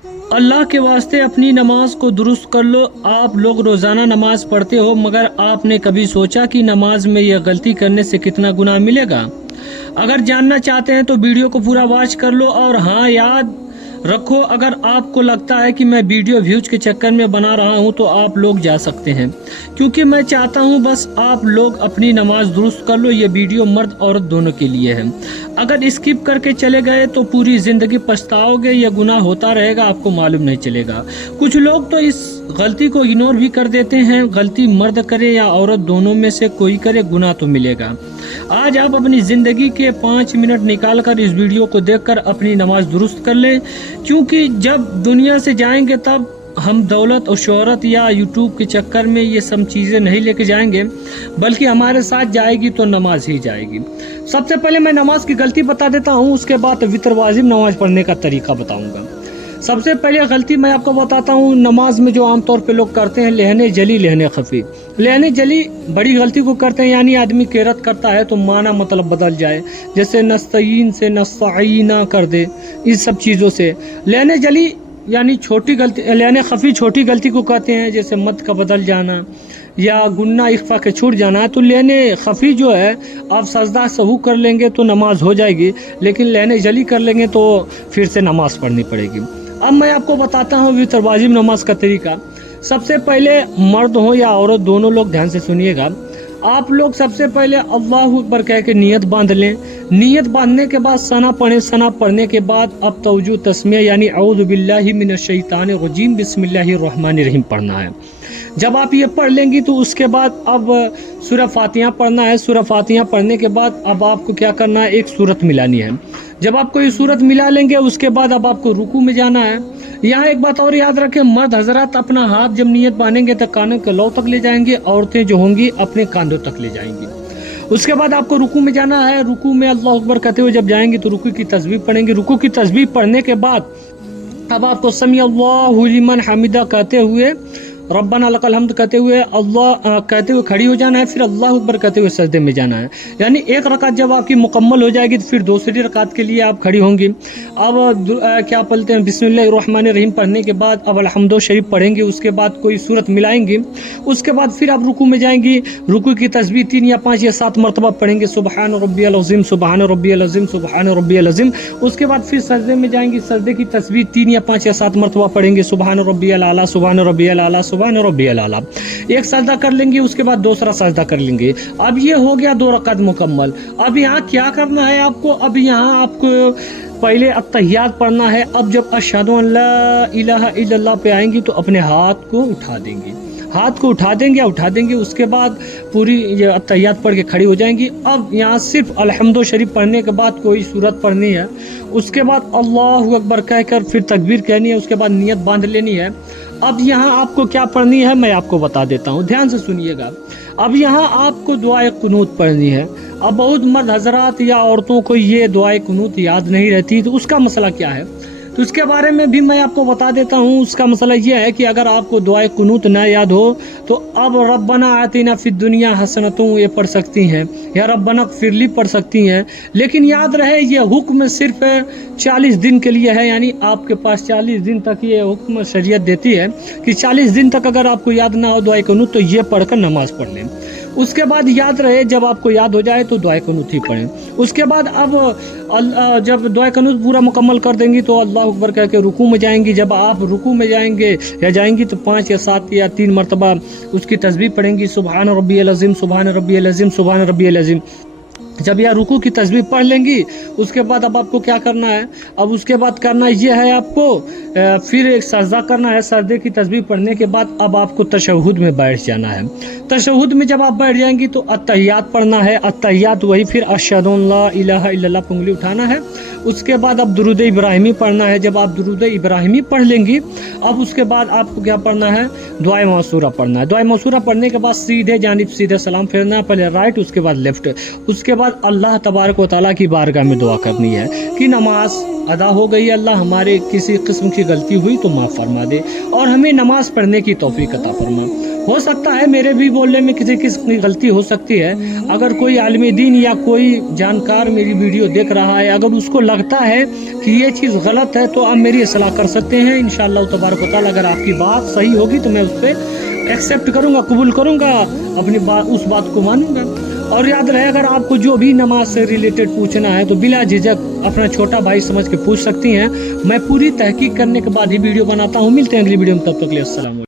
अल्लाह के वास्ते अपनी नमाज को दुरुस्त कर लो। आप लोग रोज़ाना नमाज पढ़ते हो, मगर आपने कभी सोचा कि नमाज में यह गलती करने से कितना गुनाह मिलेगा? अगर जानना चाहते हैं तो वीडियो को पूरा वॉच कर लो। और हाँ, याद रखो, अगर आपको लगता है कि मैं वीडियो व्यूज के चक्कर में बना रहा हूं तो आप लोग जा सकते हैं, क्योंकि मैं चाहता हूं बस आप लोग अपनी नमाज दुरुस्त कर लो। ये वीडियो मर्द औरत दोनों के लिए है। अगर स्किप करके चले गए तो पूरी ज़िंदगी पछताओगे। यह गुनाह होता रहेगा, आपको मालूम नहीं चलेगा। कुछ लोग तो इस गलती को इग्नोर भी कर देते हैं। गलती मर्द करे या औरत, दोनों में से कोई करे, गुनाह तो मिलेगा। आज आप अपनी ज़िंदगी के 5 मिनट निकाल कर इस वीडियो को देखकर अपनी नमाज दुरुस्त कर लें, क्योंकि जब दुनिया से जाएंगे तब हम दौलत और शोहरत या यूट्यूब के चक्कर में ये सब चीज़ें नहीं लेके जाएंगे, बल्कि हमारे साथ जाएगी तो नमाज ही जाएगी। सबसे पहले मैं नमाज की गलती बता देता हूँ, उसके बाद वितर वाजिब नमाज पढ़ने का तरीका बताऊँगा। सबसे पहले गलती मैं आपको बताता हूँ, नमाज में जो आमतौर पे लोग करते हैं, लहने जली लहने खफी। लहने जली बड़ी गलती को करते हैं, यानी आदमी किरत करता है तो माना मतलब बदल जाए, जैसे नस्तईन से नस्तईना कर दे, इस सब चीज़ों से। लहने जली यानी छोटी गलती, लहने खफी छोटी गलती को कहते हैं, जैसे मद का बदल जाना या गुन्ना इख्फा के छूट जाना। तो लहने खफी जो है, आप सजदा सहू कर लेंगे तो नमाज हो जाएगी, लेकिन लहने जली कर लेंगे तो फिर से नमाज पढ़नी पड़ेगी। अब मैं आपको बताता हूँ वितर वाजिब नमाज का तरीका। सबसे पहले मर्द हो या औरत, दोनों लोग ध्यान से सुनिएगा। आप लोग सबसे पहले अल्लाहु अकबर कह के नियत बांध लें। नियत बांधने के बाद सना पढ़ें। सना पढ़ने के बाद अब तवज्जो तस्मिया यानी औज़ु बिल्लाहि मिनश शैतानिर रजीम बिस्मिल्लाहिर रहमानिर रहीम पढ़ना है। जब आप ये पढ़ लेंगी तो उसके बाद अब सूरह फातिहा पढ़ना है। सूरह फातिहा पढ़ने के बाद अब आपको क्या करना है, एक सूरत मिलानी है। जब आप कोई सूरत मिला लेंगे उसके बाद अब आपको रुकू में जाना है। यहाँ एक बात और याद रखें, मर्द हजरात अपना हाथ जब नियत बांधेंगे तो कानों के लौ तक ले जाएंगे, औरतें जो होंगी अपने कांधों तक ले जाएंगी। उसके बाद आपको रुकू में जाना है। रुकू में अल्लाह अकबर कहते हुए जब जाएंगे तो रुकू की तस्बीह पढ़ेंगे। रुकू की तस्बीह पढ़ने के बाद अब आपको समी अल्लाहु लिमन हमिदा कहते हुए, रब्बना लकल हम्द कहते हुए, अल्लाह कहते हुए खड़ी हो जाना है। फिर अल्लाह अकबर कहते हुए सजदे में जाना है। यानी एक रकात जब आपकी मुकम्मल हो जाएगी तो फिर दूसरी रकात के लिए आप खड़ी होंगी। अब क्या पढ़ते हैं, बिस्मिल्लाहिर रहमानिर रहीम पढ़ने के बाद अब अलहम्दो शरीफ पढ़ेंगे। उसके बाद कोई सूरत मिलाएंगी। उसके बाद फिर आप रुकू में जाएंगी। रुकू की तस्बीह 3 या 5 या 7 मरतबा पढ़ेंगे, सुबहान रब्बियल अज़ीम, सुबहान रब्बियल अज़ीम, सुबहान रब्बियल अज़ीम। उसके बाद फिर सजदे में जाएंगी। सजदे की तस्बीह 3 या 5 या 7 मरतबा पढ़ेंगे, सुबहान रब्बियल आला, सुबहान रब्बियल आला, सुबहान रब्बियल आला। एक सजदा कर लेंगे, उसके बाद दूसरा सजदा कर लेंगे। अब ये हो गया 2 रकात मुकम्मल। अब यहाँ क्या करना है आपको, अब यहाँ आपको पहले अत्तहियात पढ़ना है। अब जब अशहदु अल्ला इलाहा इल्लल्लाह पे आएंगी तो अपने हाथ को उठा देंगे। हाथ को उठा देंगे, उठा देंगे। उसके बाद पूरी ये अत्तहियात पढ़ के खड़ी हो जाएंगी। अब यहाँ सिर्फ अलहम्दो शरीफ पढ़ने के बाद कोई सूरत पढ़नी है। उसके बाद अल्लाहु अकबर कहकर फिर तकबीर कहनी है। उसके बाद नियत बांध लेनी है। अब यहाँ आपको क्या पढ़नी है मैं आपको बता देता हूँ, ध्यान से सुनिएगा। अब यहाँ आपको दुआए कुनूत पढ़नी है। अब बहुत मर्द हजरात या औरतों को ये दुआए कुनूत याद नहीं रहती, तो उसका मसला क्या है, तो उसके बारे में भी मैं आपको बता देता हूँ। उसका मसला ये है कि अगर आपको दुआए कुनूत ना याद हो तो अब रब्बना आतिना फिद दुनिया हसनतों ये पढ़ सकती हैं, या रब्बना फिरली पढ़ सकती हैं। लेकिन याद रहे ये हुक्म सिर्फ 40 दिन के लिए है, यानी आपके पास 40 दिन तक ये हुक्म शरीयत देती है कि 40 दिन तक अगर आपको याद ना हो दुआए कुनूत तो ये पढ़कर नमाज पढ़ लें। उसके बाद याद रहे जब आपको याद हो जाए तो दुआए कुनूत ही पढ़ें। उसके बाद अब जब दुआए कुनूत पूरा मुकम्मल कर देंगी तो अल्लाह अकबर कह के रुकू में जाएंगी। जब आप रुकू में जाएंगे या जाएंगी तो 5 या 7 या 3 मरतबा उसकी तस्बीह पढ़ेंगी, सुबहान रब्बियल अज़ीम, सुबहान रब्बियल अज़ीम, सुबहान रब्बियल अज़ीम। जब यह रुकू की तस्बीह पढ़ लेंगी उसके बाद अब आपको क्या करना है, अब उसके बाद करना ये है आपको फिर एक सजदा करना है। सजदे की तस्बीह पढ़ने के बाद अब आपको तशहुद में बैठ जाना है। तशहुद में जब आप बैठ जाएंगी तो अत्तहियात पढ़ना है। अत्तहियात वही फिर अशहदु अल्ला इलाहा इल्लल्लाह पे उंगली उठाना है। उसके बाद अब दुरूद इब्राहिमी पढ़ना है। जब आप दुरूद इब्राहिमी पढ़ लेंगी अब उसके बाद आपको क्या पढ़ना है, दुआए मौसूरा पढ़ना है। दुआए मौसूरा पढ़ने के बाद सीधे जानिब सीधे सलाम फेरना है, पहले राइट उसके बाद लेफ्ट। उसके बाद अल्लाह तबारक व तआला की बारगाह में दुआ करनी है कि नमाज अदा हो गई, अल्लाह हमारे किसी किस्म की गलती हुई तो माफ़ फरमा दे और हमें नमाज पढ़ने की तौफीक अता फरमा। हो सकता है मेरे भी बोलने में किसी की गलती हो सकती है। अगर कोई आलिम दीन या कोई जानकार मेरी वीडियो देख रहा है, अगर उसको लगता है कि ये चीज़ गलत है तो आप मेरी इस्लाह कर सकते हैं इंशाअल्लाह तबारक व तआला। अगर आपकी बात सही होगी तो मैं उस पर एक्सेप्ट करूँगा, कबूल करूँगा, अपनी बात उस बात को मानूंगा। और याद रहे, अगर आपको जो भी नमाज से रिलेटेड पूछना है तो बिला झिझक अपना छोटा भाई समझ के पूछ सकती हैं। मैं पूरी तहकीक करने के बाद ही वीडियो बनाता हूँ। मिलते हैं अगली वीडियो में, तब तक के लिए अस्सलाम वालेकुम।